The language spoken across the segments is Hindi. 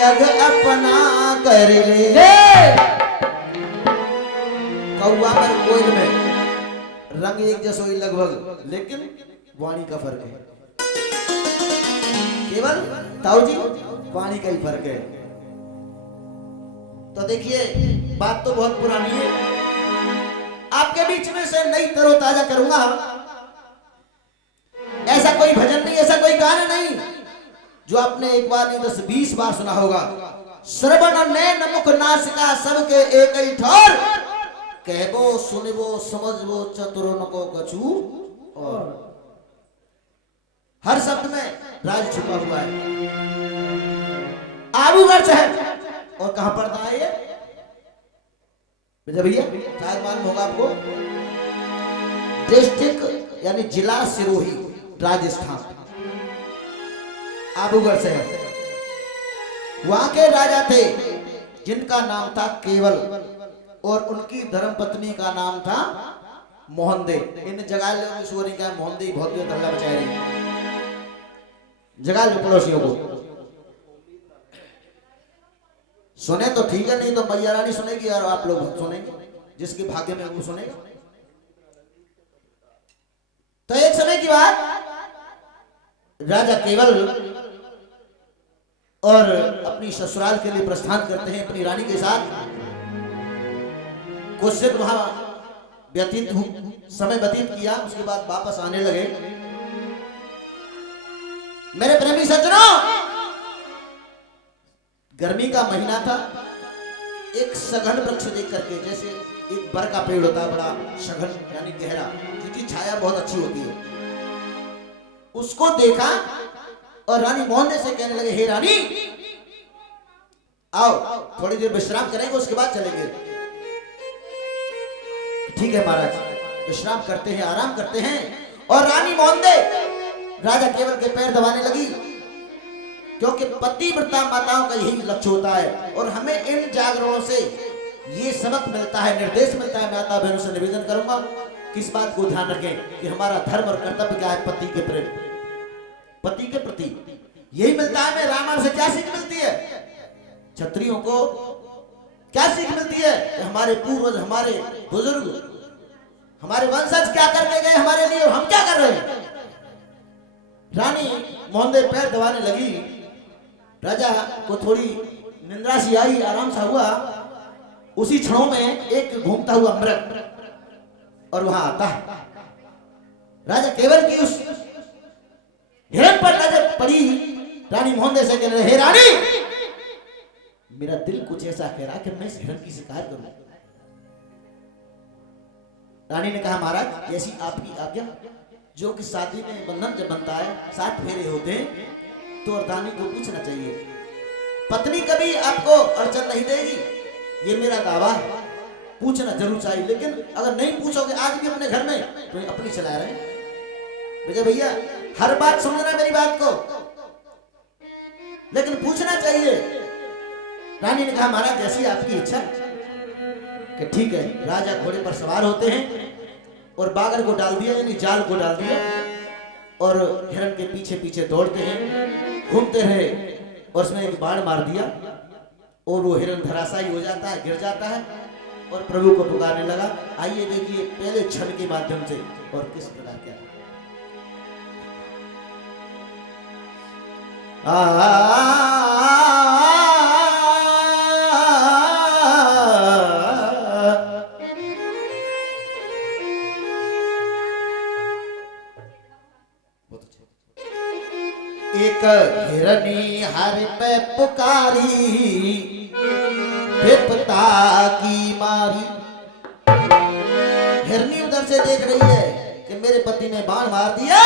जग अपना कर ले। कौआ में कोयल में रंग एक जैसा ही लगभग, लेकिन वाणी का फर्क है। केवल ताऊ जी वाणी का ही फर्क है। तो देखिए बात तो बहुत पुरानी है, आपके बीच में से नई तरोताजा करूंगा। ऐसा कोई भजन नहीं, ऐसा कोई गाना नहीं जो आपने एक बार नहीं 10-20 बार सुना होगा। श्रवण नैन मुख नासिका सबके एक ही ठोर, कहबो सुनबो समझबो चतुरन को कछु और। हर शब्द में राज छुपा हुआ है। आबूगढ़ शहर और कहां पड़ता है ये भैया? शायद मालूम होगा आपको। डिस्ट्रिक्ट यानी जिला सिरोही, राजस्थान, आबूगढ़ शहर। वहां के राजा थे जिनका नाम था केवल, और उनकी धर्मपत्नी का नाम था मोहनदे। इन जगह लोग का मोहनदे बहुत धल्ला बचाए रहे जगह लो पड़ोसियों को। सुने तो ठीक है, नहीं तो मैया रानी सुनेगी और आप लोग सुनेंगे, जिसके भाग्य में वो सुनेगा। तो एक समय की बात, राजा केवल और अपनी ससुराल के लिए प्रस्थान करते हैं अपनी रानी के साथ। कुछ से वहां समय व्यतीत किया, उसके बाद वापस आने लगे। मेरे प्रेमी सज्जनों, गर्मी का महीना था। एक सघन वृक्ष देख करके, जैसे एक बर का पेड़ होता है बड़ा सघन यानी गहरा, जिसकी छाया बहुत अच्छी होती है, उसको देखा और रानी मोहन से कहने लगे, हे रानी आओ थोड़ी देर विश्राम करेंगे, उसके बाद चलेंगे। ठीक है महाराज, विश्राम करते हैं, आराम करते हैं। और रानी मोहन राजा केवल के पैर दबाने लगी, क्योंकि पतिव्रता माताओं का यही लक्ष्य होता है। और हमें इन जागरणों से ये सबक मिलता है, निर्देश मिलता है। माता बहनों से निवेदन करूंगा किस बात को ध्यान रखें कि हमारा धर्म और कर्तव्य क्या है। पति के प्रेम, पति के प्रति यही मिलता है। हमें रामायण से क्या सीख मिलती है? क्षत्रियों को क्या सीख मिलती है कि हमारे पूर्वज, हमारे बुजुर्ग, हमारे वंशज क्या करके गए हमारे लिए, हम क्या कर रहे हैं। रानी मोहनदे पैर दबाने लगी। राजा को थोड़ी निंद्रा सी आई, आराम सा हुआ। उसी क्षणों में एक घूमता हुआ मृग और वहां आता है। राजा केवल की उस हिरण पर नजर पड़ी। रानी मोहनदे से कह रहे, हे रानी, मेरा दिल कुछ ऐसा कह रहा कि मैं इस हिरण की शिकार करूं। रानी ने कहा, महाराज ऐसी आपकी आज्ञा। जो कि शादी में बंधन जब बनता है, 7 फेरे होते हैं, तो अर्धानी को पूछना चाहिए। पत्नी कभी आपको अड़चन नहीं देगी, ये मेरा दावा है। पूछना जरूर चाहिए, लेकिन अगर नहीं पूछोगे आज भी अपने घर में, तो अपनी चला रहे हैं। विजय भैया, हर बात समझना मेरी बात को, लेकिन पूछना चाहिए। रानी ने कहा, महाराज जैसी आपकी इच्छा। कि ठीक है। राजा घोड़े पर सवार होते हैं और बागर को डाल दिया, यानी जाल को डाल दिया, और हिरण के पीछे पीछे दौड़ते हैं, घूमते रहे, और उसमें एक बाण मार दिया और वो हिरण धराशायी हो जाता है, गिर जाता है और प्रभु को पुकारने लगा। आइए देखिए पहले क्षण के माध्यम से और किस प्रकार क्या। एक हिरनी हर पे पुकारी, विपता की मारी। हिरनी उधर से देख रही है कि मेरे पति ने बाण मार दिया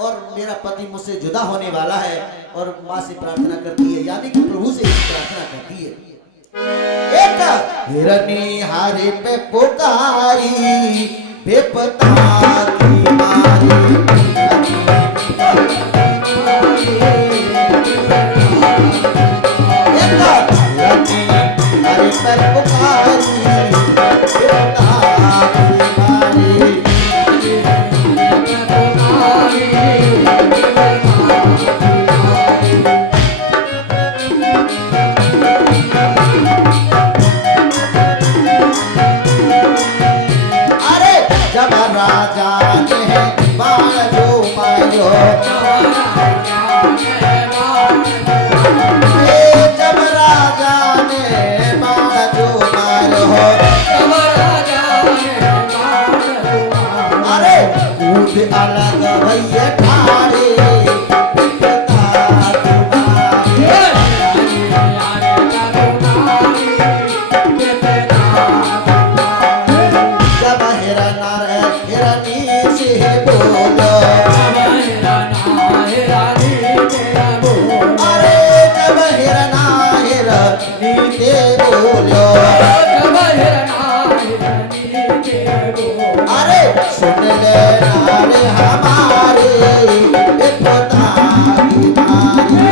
और मेरा पति मुझसे जुदा होने वाला है, और माँ से प्रार्थना करती है, यानी कि प्रभु से प्रार्थना करती है। एक हिरनी हारे पे पुकारी बेपता की मारी, एक हिरनी हारे पे पुकारी बेपता की मारी। जब राजा ने बाण जो मारो, जब राजा ने बाण जो मारो, अरे कूद अलग भैया ठाड़े सुन ले नारे हमारे बेपता की मारी।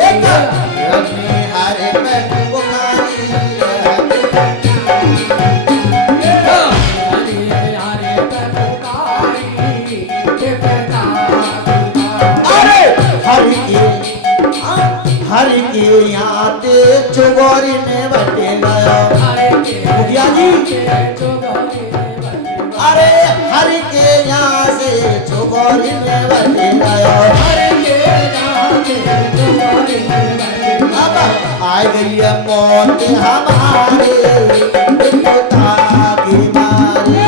एक हिरनी हारे पे पुकारी अरे हरि के याते चुगोरी में बटे गयो मुखिया जी, अरे हरि के यहाँ से चुगोरी में बटे गयो, अब आ गई मौत हमारे पिता की मारी।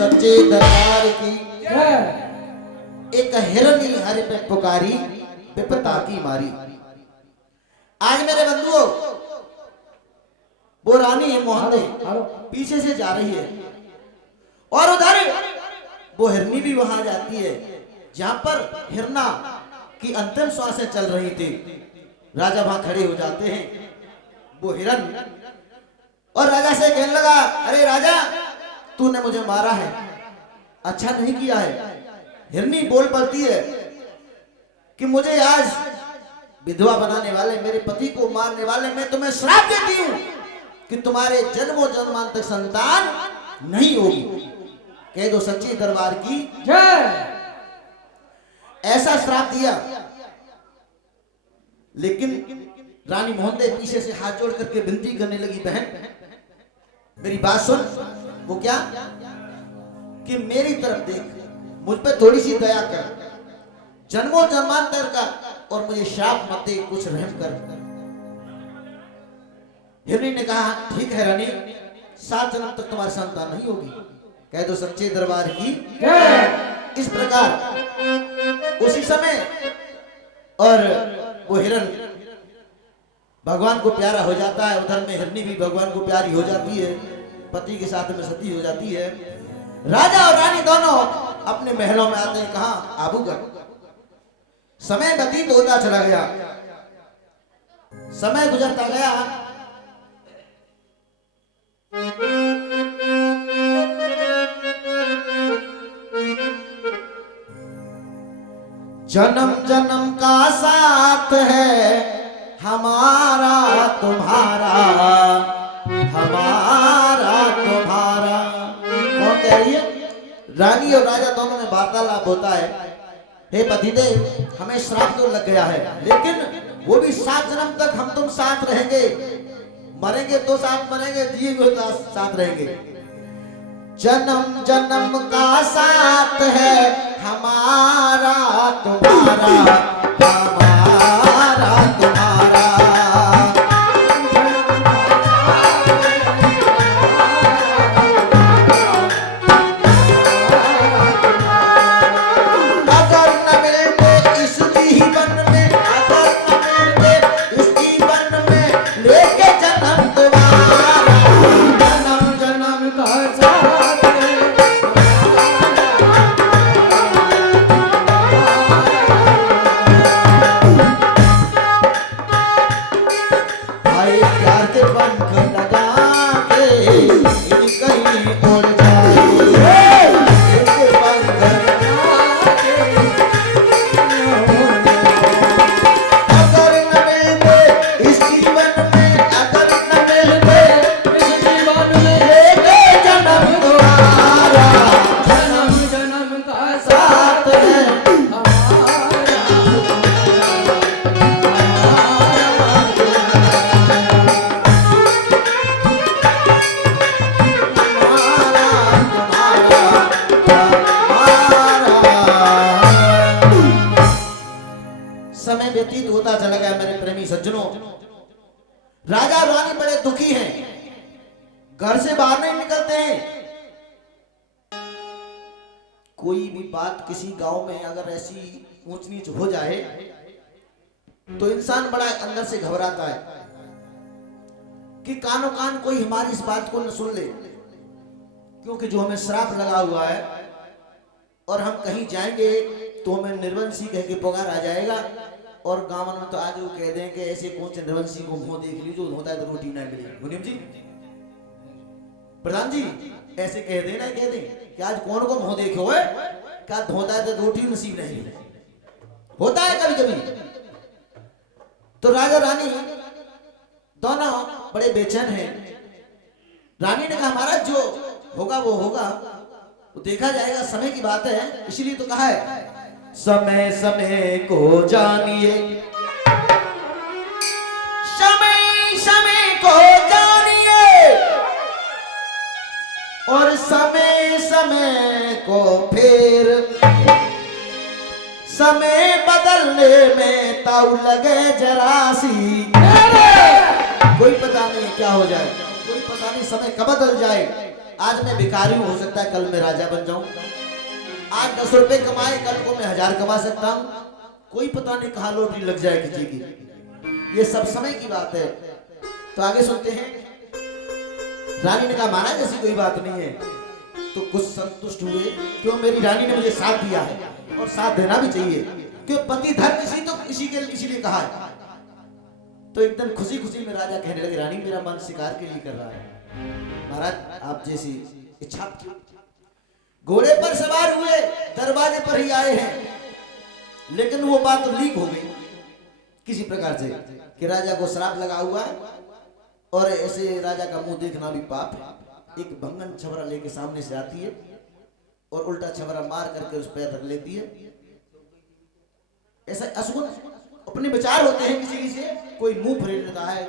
सच्चे दरबार की एक हिरनी हरि पे पुकारी विपता की मारी। आज मेरे बंधुओं, वो रानी मोहंदे पीछे से जा रही है, और उधर वो हिरनी भी वहां जाती है जहां पर हिरना की अंतिम श्वासें चल रही थी। राजा वहां खड़े हो जाते हैं, वो हिरन, और राजा से कहने लगा, अरे राजा तूने मुझे मारा है, अच्छा नहीं किया है। हिरनी बोल पड़ती है कि मुझे आज विधवा बनाने वाले, मेरे पति को मारने वाले, मैं तुम्हें श्राप देती हूं कि तुम्हारे जन्मों जन्मांतर संतान नहीं होगी। कह दो सच्ची दरबार की जय। ऐसा श्राप दिया, लेकिन रानी मोहंदे पीछे से हाथ जोड़ करके विनती करने लगी, बहन मेरी बात सुन। वो क्या कि मेरी तरफ देख, मुझ पे थोड़ी सी दया कर, जन्मों जन्मांतर का, और मुझे श्राप मत दे, कुछ रहम कर। हिरनी ने कहा, ठीक है रानी, 7 जन्म तक तुम्हारी संतान नहीं होगी। कह दो सच्चे दरबार की। इस प्रकार उसी समय, और वो हिरन भगवान को प्यारा हो जाता है, उधर में हिरनी भी भगवान को प्यारी हो जाती है, पति के साथ में सती हो जाती है। राजा और रानी दोनों अपने महलों में आते हैं। कहां? आबूगढ़। समय व्यतीत होता चला गया, समय गुजरता गया। जन्म जन्म का साथ है हमारा तुम्हारा, हमारा तुम्हारा। कौन कह रही है? रानी और राजा दोनों में वार्तालाप होता है। हे पतिदेव, हमें श्राप तो लग गया है, लेकिन वो भी 7 जन्म तक हम तुम साथ रहेंगे, मरेंगे तो साथ मरेंगे, जिएंगे तो साथ रहेंगे। जन्म जन्म का साथ है हमारा तुम्हारा, हमारा तुम्हारा। प्यार के पंख लगा के कहीं उड़ जाए, इनके पंख लगा के अगर न मिलते इस जीवन में, अगर न मिलते इस जीवन में, लेके जन्म तुम्हारा, जन्म जन्म का साथ है समय व्यतीत होता चला गया मेरे प्रेमी सज्जनों। राजा और रानी बड़े दुखी हैं, घर से बाहर नहीं निकलते हैं। कोई भी बात किसी गांव में अगर ऐसी ऊंच नीच हो जाए तो इंसान बड़ा अंदर से घबराता है कि कानो कान कोई हमारी इस बात को न सुन ले, क्योंकि जो हमें श्राप लगा हुआ है और हम कहीं जाएंगे तो हमें निर्वंशी कह के पुकार आ जाएगा, और गांव में तो आज वो कह दें कि ऐसे कौन से निर्वंशी को मुंह देख ली जो होता है तो रोटी ना मिले। मुनीम जी, प्रधान जी, ऐसे कह देना, कह दें कि आज कौन को मुंह देखो है, क्या होता है तो रोटी नसीब नहीं मिले, होता है कभी कभी। तो राजा रानी दोनों बड़े बेचैन हैं। रानी ने कहा महाराज जो होगा वो होगा, तो देखा जाएगा, समय की बात है, इसलिए तो कहा है समय समय को जानिए, समय समय को जानिए, और समय समय को फिर समय बदलने में ताऊ लगे जरा सी। कोई पता नहीं क्या हो जाए, कोई पता नहीं समय कब बदल जाए। आज मैं भिखारी हूं, हो सकता है कल मैं राजा बन जाऊं। आज 10 रुपए कमाए, कल को मैं 1000 कमा सकता हूं। कोई पता नहीं कहां लॉटरी लग जाए किसी की। ये सब समय की बात है। तो आगे सुनते हैं। रानी ने कहा महाराज ऐसी कोई बात नहीं है। तो कुछ संतुष्ट हुए, क्यों मेरी रानी ने मुझे साथ दिया है और साथ देना भी चाहिए, क्यों पति धर्म इसी तो इसीलिए कहा है। तो एकदम खुशी खुशी में राजा कहने लगे रानी मेरा मन शिकार के लिए कर रहा है, महाराज आप जैसी इच्छा। घोड़े पर सवार हुए, दरवाजे पर ही आए हैं, लेकिन वो बात लीक हो गई किसी प्रकार से कि राजा को श्राप लगा हुआ है और ऐसे राजा का मुंह देखना भी पाप है। एक भंगन छबरा लेके सामने से आती है और उल्टा छबरा मार करके उस पैर रख लेती है। ऐसा अशुभ अपने विचार होते हैं किसी से, कोई मुंह फेर लेता है,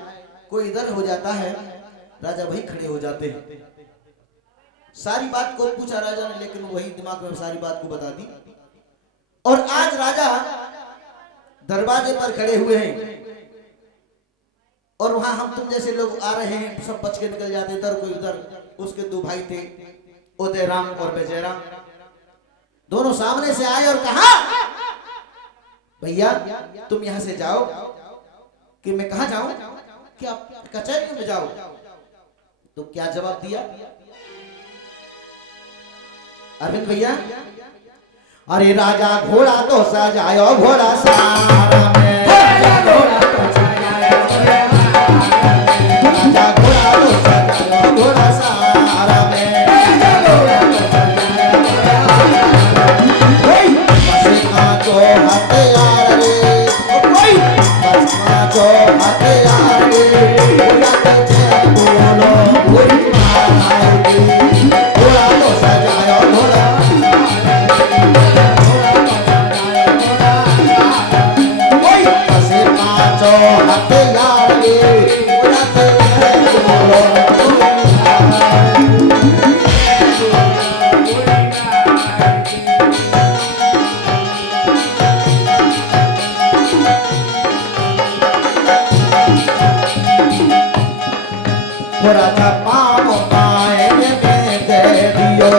कोई इधर हो जाता है, राजा वही खड़े हो जाते हैं। सारी बात को पूछा राजा ने, लेकिन वही दिमाग में सारी बात को बता दी। और आज राजा दरवाजे पर खड़े हुए हैं और वहां हम तुम जैसे लोग आ रहे हैं, सब बच के निकल जाते, इधर कोई उधर। उसके 2 भाई थे, उदय राम और विजय राम, दोनों सामने से आए और कहा भैया तुम यहां से जाओ। कि मैं कहा जाऊं? कि आप कचहरी में जाओ। तो क्या जवाब दिया अरविंद भैया? अरे राजा घोड़ा तो सजायो घोड़ा सारा में, राजा घोड़ा तो सजायो घोड़ा सारा में, जो हथियार रे, जो हथियार रे, बोलो बोली घोड़ा तो सजायो घोड़ा, जो हथियार रे, बोलो राजा पाम पाए में दे दियो,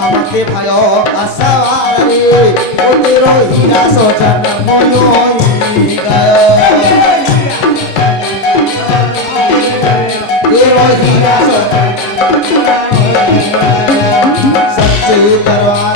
हम ते भयो असवार रे, ओ तेरो हीरा सो जन्म मोई गयो, तेरो हीरा सो सच्चे दरबार